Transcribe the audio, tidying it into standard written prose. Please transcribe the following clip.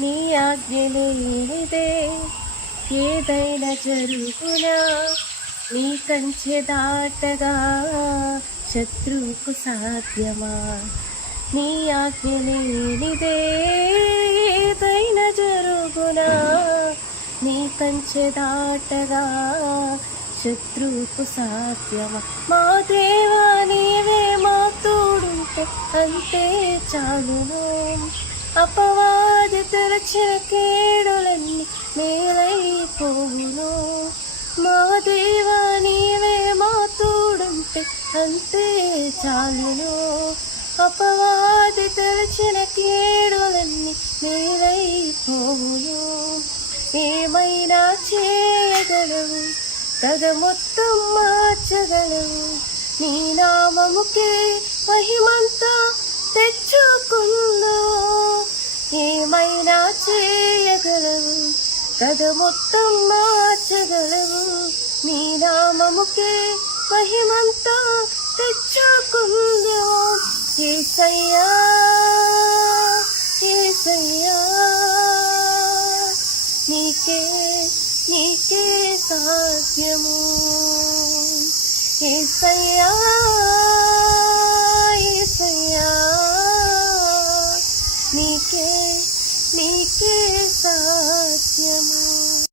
నీ ఆజ్ఞ లేనిదే ఏదైనా జరుగునా, నీ కంచె దాటగా శత్రువుకు సాధ్యమా? నీ ఆజ్ఞ లేనిదే ఏదైనా జరుగునా, నీ కంచె దాటగా శత్రువుకు సాధ్యమా? మా దేవా నీవే మా తోడుంటే అంతే చాలును. అపవాది తలచిన కేడులన్నీ మేలైపోవును. మా దేవా నీవే మా తోడుంటే అంతే చాలును. అపవాది తలచిన కేడులన్నీ మేలైపోవును. ఏమైనా చేయగలవు, కథ మొత్తం మార్చగలవు. నీ నామముకే మహిమంతా తెచ్చుకుందో. ఏమైనా చేయగలవు, కథ మొత్తం మార్చగలవు. నీ నామముకే మహిమంతా తెచ్చుకుందో. యేసయ్యా యేసయ్యా, నీకే నీకే సాధ్యము. యేసయ్యా